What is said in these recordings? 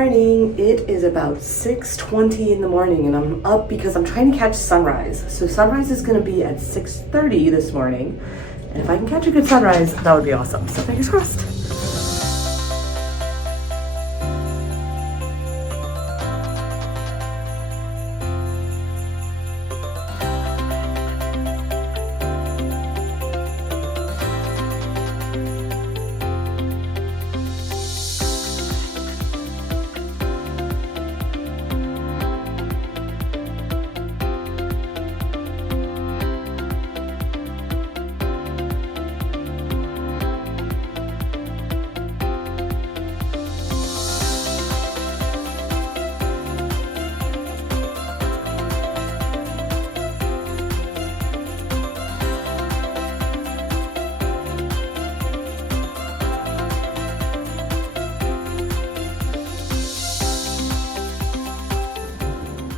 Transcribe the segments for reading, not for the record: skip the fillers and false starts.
morning. It is about 6:20 in the morning and I'm up because I'm trying to catch sunrise. So sunrise is gonna be at 6:30 this morning. And if I can catch a good sunrise, that would be awesome. So fingers crossed.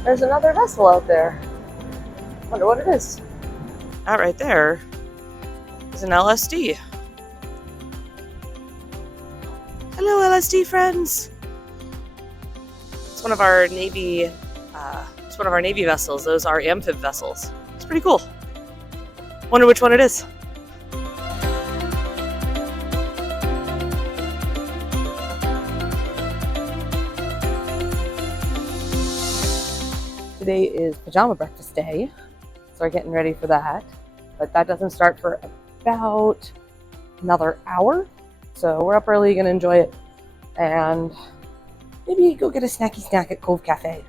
There's another vessel out there. Wonder what it is. That right there is an LSD. Hello, LSD friends. It's one of our Navy. It's one of our Navy vessels. Those are amphib vessels. It's pretty cool. Wonder which one it is. Today is pajama breakfast day, so we're getting ready for that. But that doesn't start for about another hour. So we're up early, gonna enjoy it, and maybe go get a snacky snack at Cove Cafe.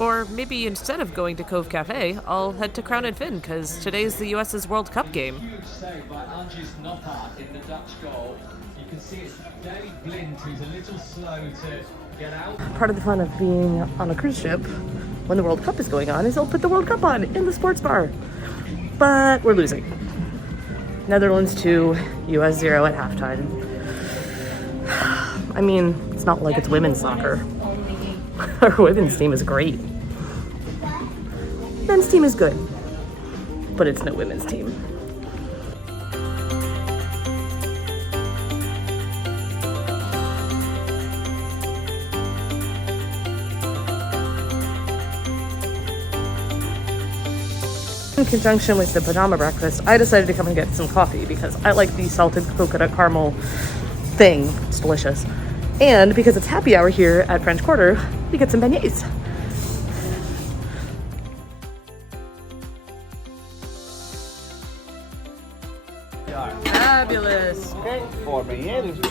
Or maybe instead of going to Cove Cafe, I'll head to Crown and Fin, because today's the US's World Cup game. Huge save by Ange's Noppa in the Dutch goal. You can see it's Daily Blind, who's a little slow to get out. Part of the fun of being on a cruise ship when the World Cup is going on is they'll put the World Cup on in the sports bar. But we're losing. Netherlands 2, US 0 at halftime. I mean, it's not like it's women's soccer. Our women's team is great. Men's team is good, but it's no women's team. In conjunction with the pajama breakfast, I decided to come and get some coffee because I like the salted coconut caramel thing. It's delicious. And because it's happy hour here at French Quarter, we get some beignets. Fabulous. Okay, for beignets.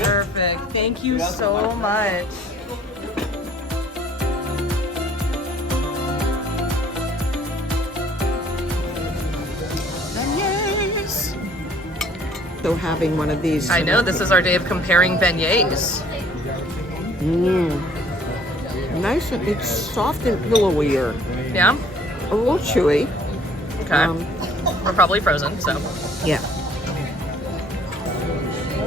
Perfect. Thank you so much. So having one of these. I know, this is our day of comparing beignets. Nice, and it's soft and pillowier. Yeah? A little chewy. Okay. We're probably frozen, so. Yeah.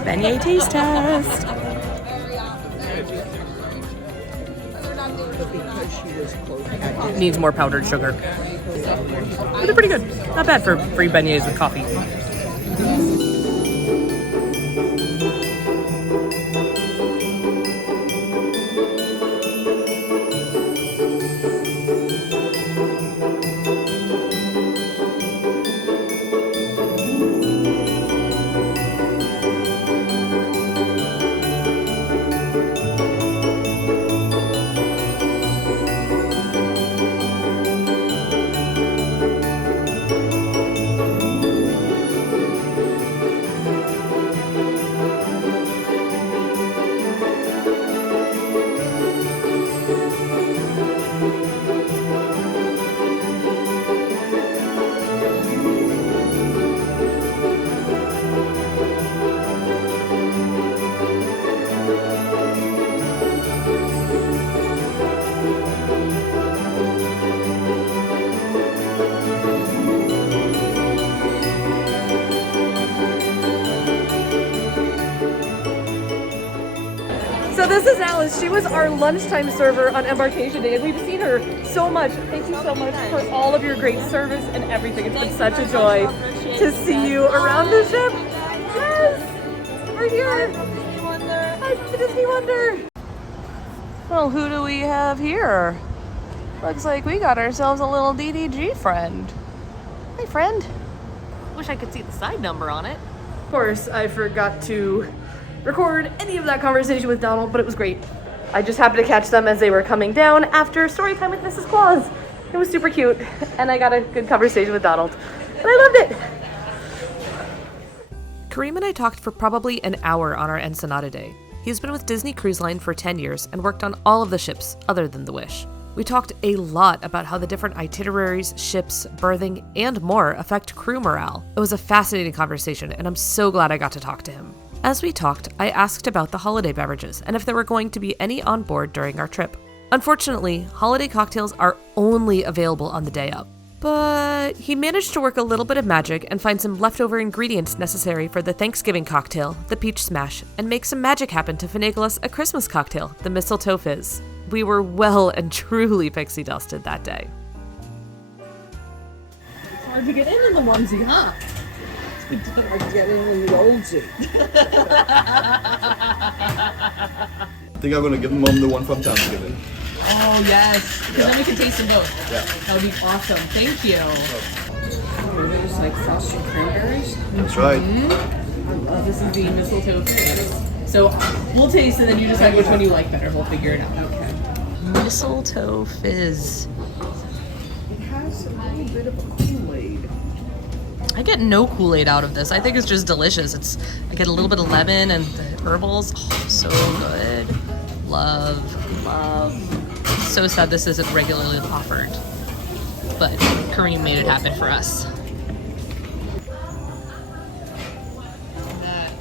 Beignet taste test. But because she was close, Needs more powdered sugar. But they're pretty good. Not bad for free beignets with coffee. So this is Alice. She was our lunchtime server on embarkation day, and we've seen her so much. Thank you so much for all of your great service and everything. It's been such a joy to see you around the ship. Yes, we're here. Hi, from the Disney Wonder. Well, who do we have here? Looks like we got ourselves a little DDG friend. Hi, friend. Wish I could see the side number on it. Of course, I forgot to record any of that conversation with Donald, but it was great. I just happened to catch them as they were coming down after story time with Mrs. Claus. It was super cute, and I got a good conversation with Donald, and I loved it. Kareem and I talked for probably an hour on our Ensenada day. He's been with Disney Cruise Line for 10 years and worked on all of the ships other than the Wish. We talked a lot about how the different itineraries, ships, berthing, and more affect crew morale. It was a fascinating conversation, and I'm so glad I got to talk to him. As we talked, I asked about the holiday beverages and if there were going to be any on board during our trip. Unfortunately, holiday cocktails are only available on the day of. But he managed to work a little bit of magic and find some leftover ingredients necessary for the Thanksgiving cocktail, the Peach Smash, and make some magic happen to finagle us a Christmas cocktail, the Mistletoe Fizz. We were well and truly pixie dusted that day. It's hard to get in the onesie, huh? It's hard to get in the oldsie. I think I'm gonna give Mom the one from Thanksgiving. Oh yes, because then we can taste them both. Yeah. That would be awesome. Thank you. Oh, there's like frosted cranberries. That's right. This is the mistletoe fizz. So we'll taste and then you decide which one you like better. We'll figure it out. Okay. Mistletoe Fizz. It has a little bit of a Kool-Aid. I get no Kool-Aid out of this. I think it's just delicious. I get a little bit of lemon and the herbals. Oh, so good. Love, love. So sad this isn't regularly offered, but Kareem made it happen for us. That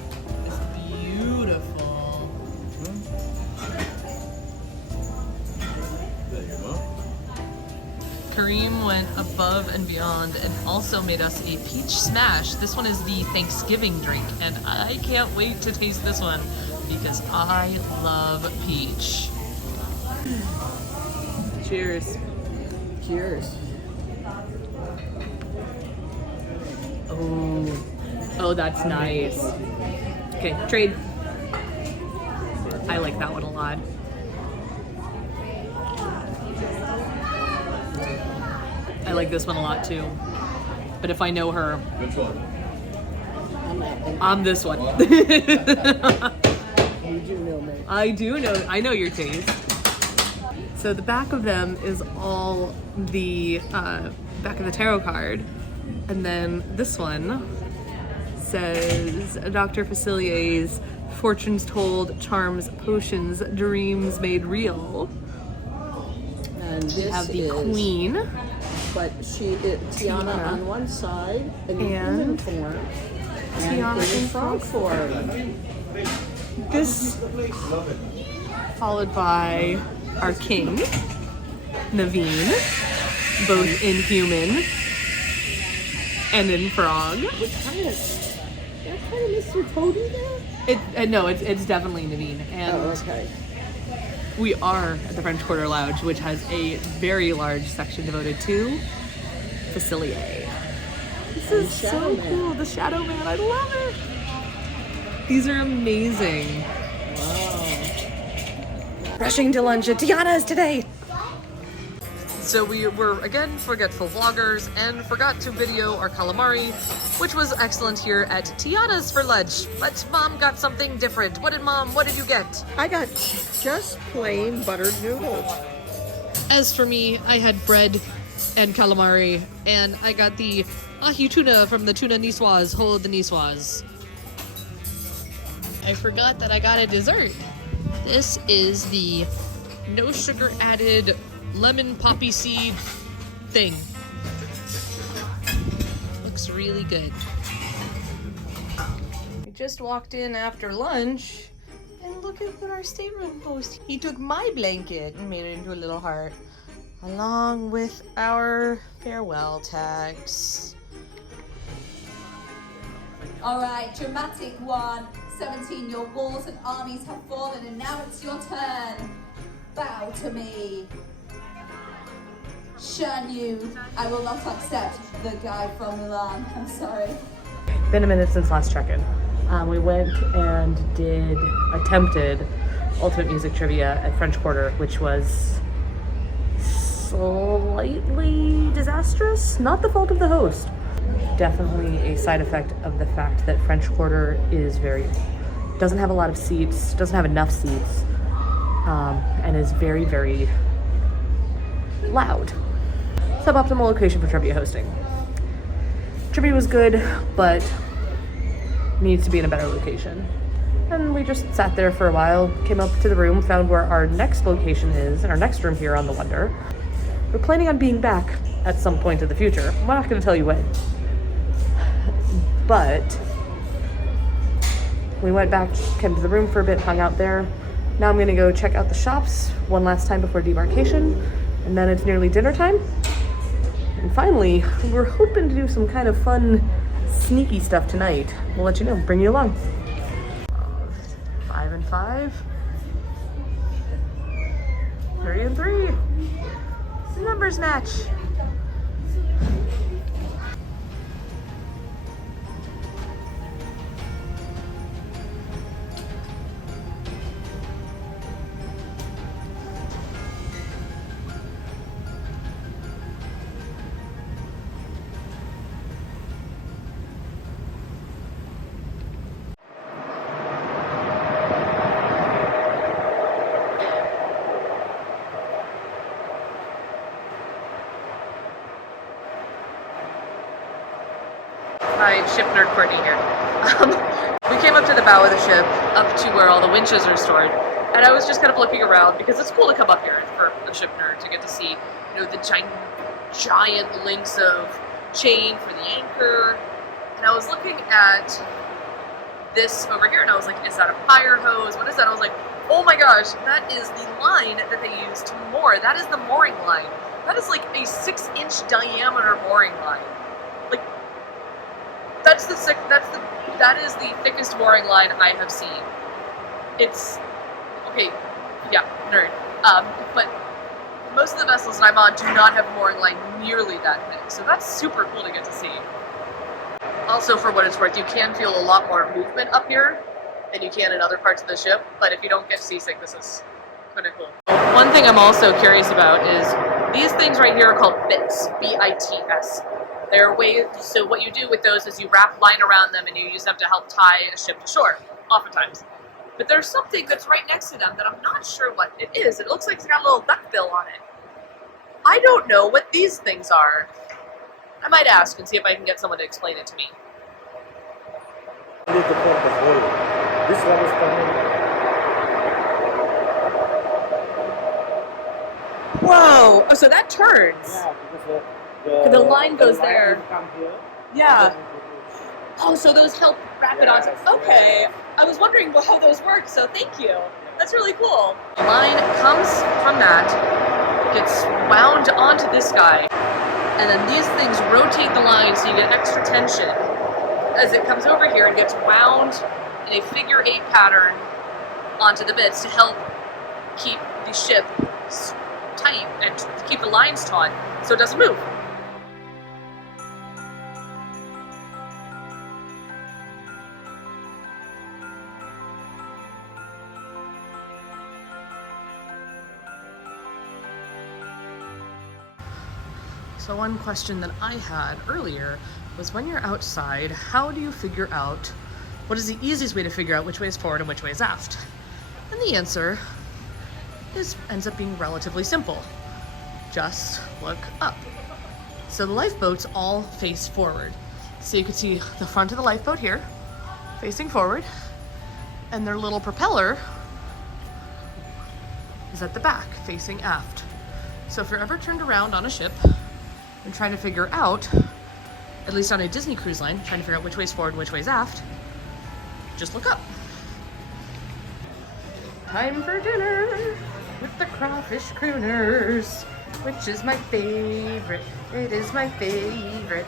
is beautiful. There you go. Kareem went above and beyond and also made us a peach smash. This one is the Thanksgiving drink, and I can't wait to taste this one because I love peach. Cheers. Cheers. Oh, that's nice. Okay, trade. I like that one a lot. I like this one a lot too. But if I know her, Which one? I'm this one. You do know me. I know your taste. So the back of them is all the back of the tarot card. And then this one says Dr. Facilier's fortunes told, charms, potions, dreams made real. And We this have the is, queen. but Tiana on one side, in And uniform, and Tiana in frog form. This followed by our king, Naveen, both in human and in frog. That's kind of Mr. Cody there? No, it's definitely Naveen. And Oh, okay. we are at the French Quarter Lounge, which has a very large section devoted to Facilier. This is so Shadow Man. cool. The Shadow Man, I love it. These are amazing. Rushing to lunch at Tiana's today. So we were again forgetful vloggers and forgot to video our calamari, which was excellent here at Tiana's for lunch. But Mom got something different. What did you get? I got just plain buttered noodles. As for me, I had bread and calamari, and I got the ahi tuna from the Tuna Niçoise, Hole de Niçoise. I forgot that I got a dessert. This is the no sugar added lemon poppy seed thing. Looks really good. We just walked in after lunch, and look at what our stateroom host. He took my blanket and made it into a little heart, along with our farewell tags. All right, dramatic one. 17, your walls and armies have fallen, and now it's your turn. Bow to me. Shan Yu, I will not accept the guy from Milan. I'm sorry. Been a minute since last check-in. We went and attempted Ultimate Music Trivia at French Quarter, which was slightly disastrous. Not the fault of the host. Definitely a side effect of the fact that French Quarter is doesn't have a lot of seats, doesn't have enough seats, and is very, very loud. Suboptimal location for trivia hosting. Trivia was good, but needs to be in a better location. And we just sat there for a while, came up to the room, found where our next location is, in our next room here on the Wonder. We're planning on being back at some point in the future. I'm not going to tell you when. But we went back, came to the room for a bit, hung out there. Now I'm going to go check out the shops one last time before debarkation, and then it's nearly dinner time. And finally, we're hoping to do some kind of fun, sneaky stuff tonight. We'll let you know, bring you along. 5 and 5. 3 and 3. Numbers match. Hi, ship nerd Courtney here. We came up to the bow of the ship, up to where all the winches are stored, and I was just kind of looking around because it's cool to come up here for a ship nerd to get to see, you know, the giant links of chain for the anchor. And I was looking at this over here, and I was like, is that a fire hose? What is that? I was like, oh my gosh, that is the line that they use to moor. That is the mooring line. That is like a 6-inch diameter mooring line. Like, that is the thickest mooring line I have seen. It's okay, yeah, nerd. But most of the vessels that I'm on do not have mooring line nearly that thick, so that's super cool to get to see. Also, for what it's worth, you can feel a lot more movement up here than you can in other parts of the ship, but if you don't get seasick, this is kind of cool. One thing I'm also curious about is these things right here are called bits, B-I-T-S. They're ways, so what you do with those is you wrap line around them and you use them to help tie a ship to shore, oftentimes. But there's something that's right next to them that I'm not sure what it is. It looks like it's got a little duckbill on it. I don't know what these things are. I might ask and see if I can get someone to explain it to me. This one is coming. Whoa! Oh, so that turns. Yeah, because The line goes there. Come here. Yeah. Oh, so those help wrap it onto. Okay. I was wondering how those work, so thank you. That's really cool. The line comes from that, gets wound onto this guy, and then these things rotate the line so you get extra tension as it comes over here and gets wound in a figure 8 pattern onto the bits to help keep the ship tight and to keep the lines taut so it doesn't move. So one question that I had earlier was, when you're outside, how do you figure out, what is the easiest way to figure out which way is forward and which way is aft? And the answer ends up being relatively simple. Just look up. So the lifeboats all face forward. So you can see the front of the lifeboat here, facing forward, and their little propeller is at the back, facing aft. So if you're ever turned around on a ship and trying to figure out, at least on a Disney cruise line, trying to figure out which way's forward and which way's aft, just look up. Time for dinner with the crawfish crooners, which is my favorite. It is my favorite.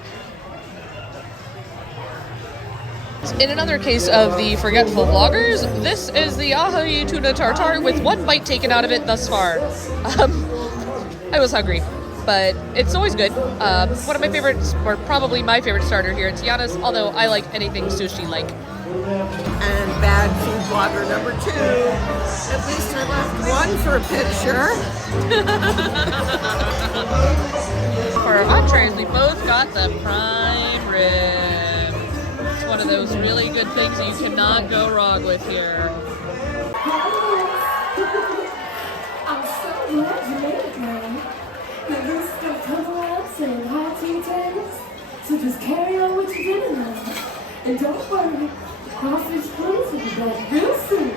In another case of the forgetful vloggers, this is the Ahi tuna tartare with one bite taken out of it thus far. I was hungry, but it's always good. One of my favorites, or probably my favorite starter here at Tiana's, although I like anything sushi-like. And bad food blogger number 2. At least I left one for a picture. For our entrees, we both got the prime rib. It's one of those really good things that you cannot go wrong with here. I'm so glad you made it, man. At least got a couple ups and high tea tables. So just carry on what you're doing now. And don't worry, crawfish please will be back real soon.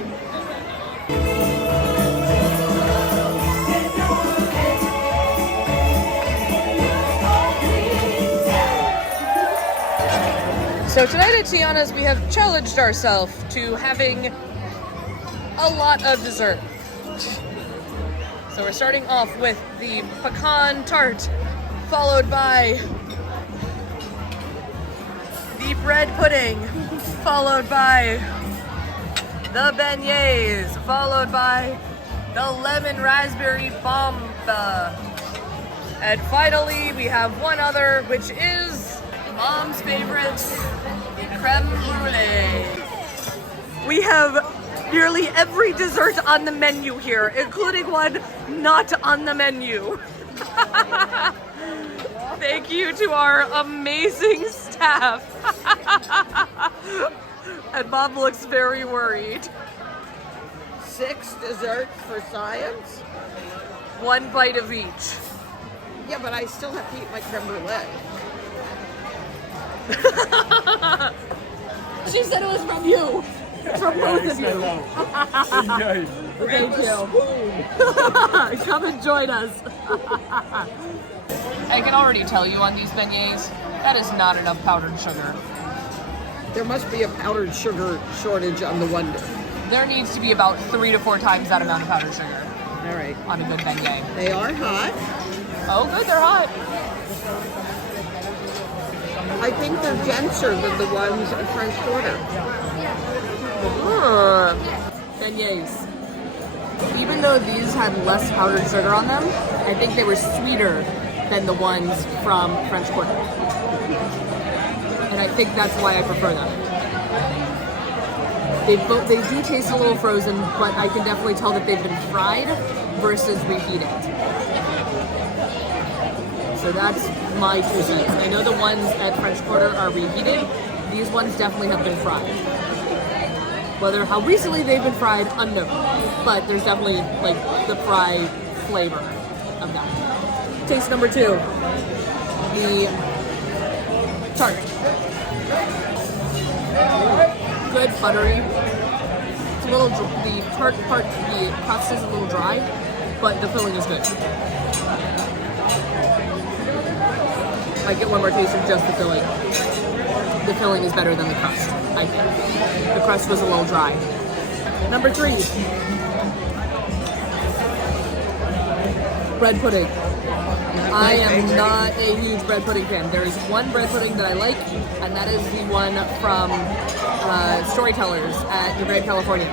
So tonight at Tiana's, we have challenged ourselves to having a lot of dessert. So we're starting off with the pecan tart, followed by the bread pudding, followed by the beignets, followed by the lemon raspberry bomba. And finally, we have one other, which is Mom's favorite, creme brulee. We have nearly every dessert on the menu here, including one not on the menu. Thank you to our amazing staff. And Mom looks very worried. 6 desserts for science? One bite of each. Yeah, but I still have to eat my creme brulee. She said it was from you. From both of you. Thank you. Come and join us. I can already tell you on these beignets, that is not enough powdered sugar. There must be a powdered sugar shortage on the Wonder. There needs to be about 3 to 4 times that amount of powdered sugar All right. on a good beignet. They are hot. Oh, good, they're hot. I think they're denser than the ones at French Quarter. Beignets. Even though these had less powdered sugar on them, I think they were sweeter than the ones from French Quarter. And I think that's why I prefer them. They do taste a little frozen, but I can definitely tell that they've been fried versus reheated. So that's my two cents. I know the ones at French Quarter are reheated. These ones definitely have been fried. How recently they've been fried, unknown. But there's definitely like the fry flavor of that. Taste number 2. The tart. Good, buttery. It's a little, the tart part, the crust is a little dry, but the filling is good. I get one more taste of just the filling. The filling is better than the crust, I think. The crust was a little dry. Number 3. Bread pudding. I am not a huge bread pudding fan. There is one bread pudding that I like, and that is the one from Storytellers at New Grand, California.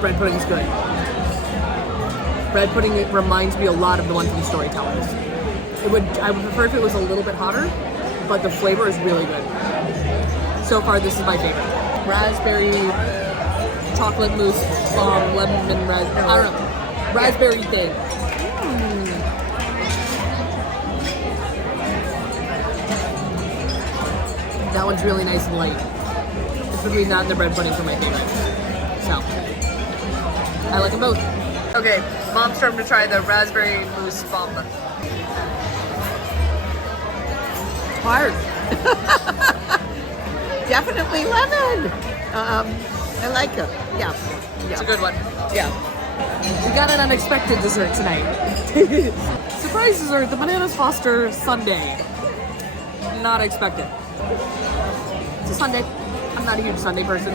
Bread pudding is good. Bread pudding, it reminds me a lot of the one from Storytellers. I would prefer if it was a little bit hotter, but the flavor is really good. So far, this is my favorite. Raspberry, chocolate mousse, lemon, raspberry, I don't know, raspberry thing. That one's really nice and light. It's between that and the bread pudding for my favorite. So, I like them both. Okay, Mom's starting to try the raspberry mousse bomba. Hard. Definitely lemon. I like it. Yeah. It's a good one. Yeah. We got an unexpected dessert tonight. Surprise dessert, the Bananas Foster sundae. Not expected. It's a sundae. I'm not a huge sundae person.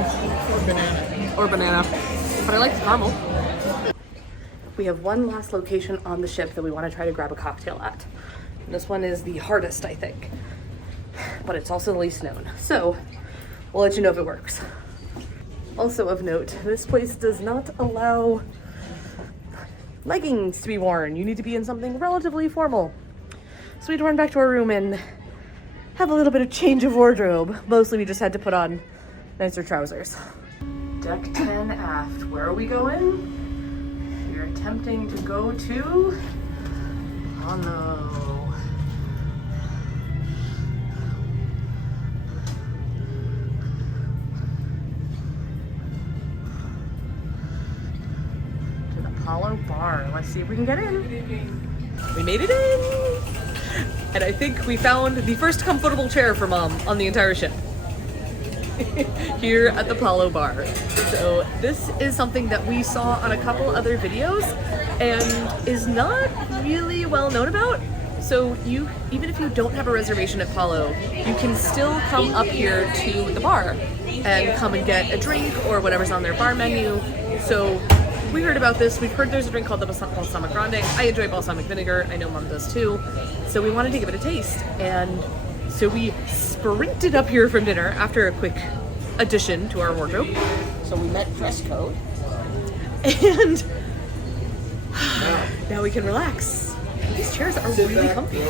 Or banana. But I like the caramel. We have one last location on the ship that we want to try to grab a cocktail at. And this one is the hardest, I think. But it's also the least known. So, we'll let you know if it works. Also of note, this place does not allow leggings to be worn. You need to be in something relatively formal. So we had to run back to our room and have a little bit of change of wardrobe. Mostly we just had to put on nicer trousers. Deck 10 aft. Where are we going? We're attempting to go to Palo. To the Palo bar. Let's see if we can get in. We made it in! And I think we found the first comfortable chair for Mom on the entire ship. Here at the Palo bar. So this is something that we saw on a couple other videos and is not really well known about. So you, even if you don't have a reservation at Palo, you can still come up here to the bar and come and get a drink or whatever's on their bar menu. So we heard about this. We've heard there's a drink called the Balsamic Grande. I enjoy balsamic vinegar. I know Mom does too. So we wanted to give it a taste. And so we sprinted up here from dinner after a quick addition to our wardrobe. So we met dress code. And now we can relax. These chairs are really comfy.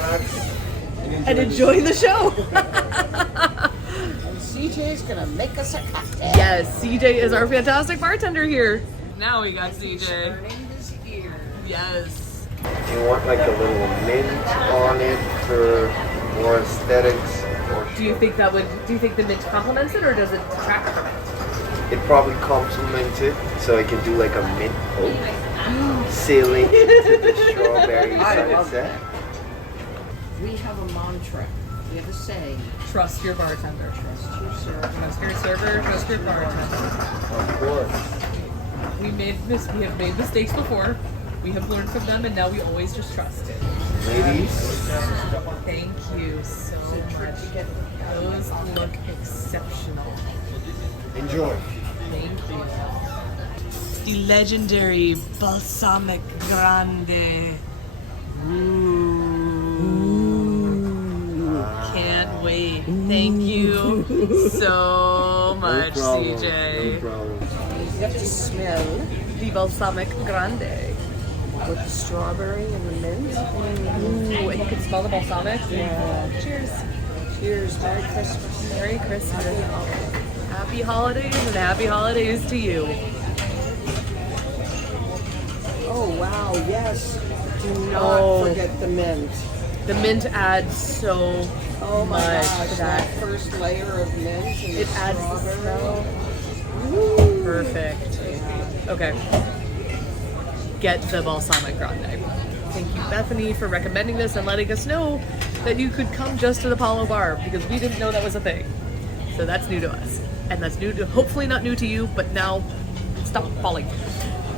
And enjoy the show. And CJ's gonna make us a cocktail. Yes, CJ is our fantastic bartender here. Now we got CJ. Turning his ear. Yes. Do you want like a little mint on it for more aesthetics? Or Do you think the mint complements it or does it detract from it? it probably complements it, so I can do like a mint poke, sailing into the strawberry sunset. We have a mantra. We have a saying. Trust your bartender. Trust your server. Trust your server, trust your bartender. Of course. We have made mistakes before. We have learned from them and now we always just trust it. Ladies, Thank you so much. Those look exceptional. enjoy. Thank you. The legendary Balsamic Grande. Ooh. Can't wait. Thank you so much, CJ. No problem. You have to smell The Balsamic Grande. with the strawberry and the mint. Ooh, and you can smell the balsamic. Yeah. Cheers. Cheers. Merry Christmas. Merry Christmas. Happy holidays and happy holidays to you. Oh wow, yes. Do not Oh. forget the mint. The mint adds so Oh my much gosh, to that that. first layer of mint and It adds the strawberry. smell. Perfect. Okay. Get the Balsamic Grande. Thank you, Bethany, for recommending this and letting us know that you could come just to the Palo bar because we didn't know that was a thing. So that's new to us. And that's new to, hopefully not new to you, but now stop falling.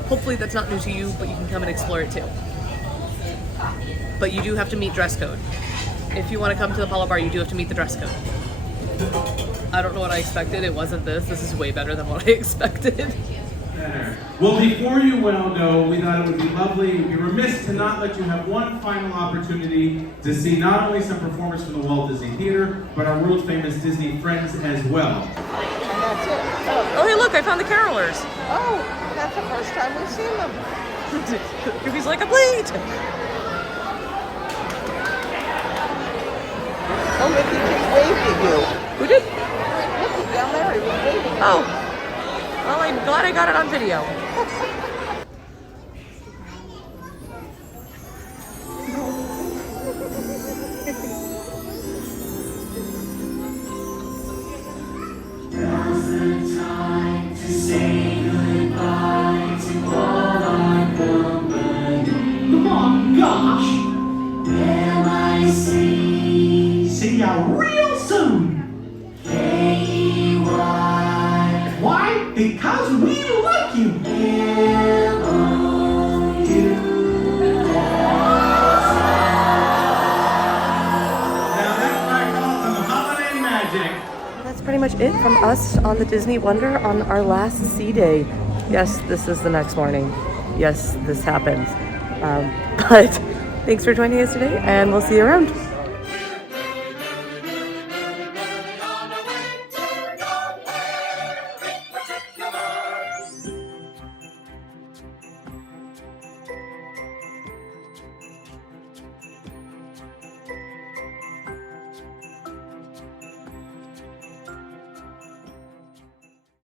Hopefully that's not new to you, but you can come and explore it too. But you do have to meet dress code. If you want to come to the Palo bar, you do have to meet the dress code. I don't know what I expected. It wasn't this. This is way better than what I expected. Well, before you well go, we thought it would be lovely, we'd be remiss to not let you have one final opportunity to see not only some performers from the Walt Disney Theater, but our world famous Disney friends as well. And that's it. Oh, hey, look, I found the carolers. Oh, that's the first time we've seen them. Goofy's like a plate. Oh, Mickey just waved at you. Who did? Mickey down there, he was waving. Oh. Well, I'm glad I got it on video. See ya real soon! Why? Because we like you! Now that's what I call some holiday magic. That's pretty much it from us on the Disney Wonder on our last sea day. Yes, this is the next morning. Yes, this happens. But thanks for joining us today, and we'll see you around.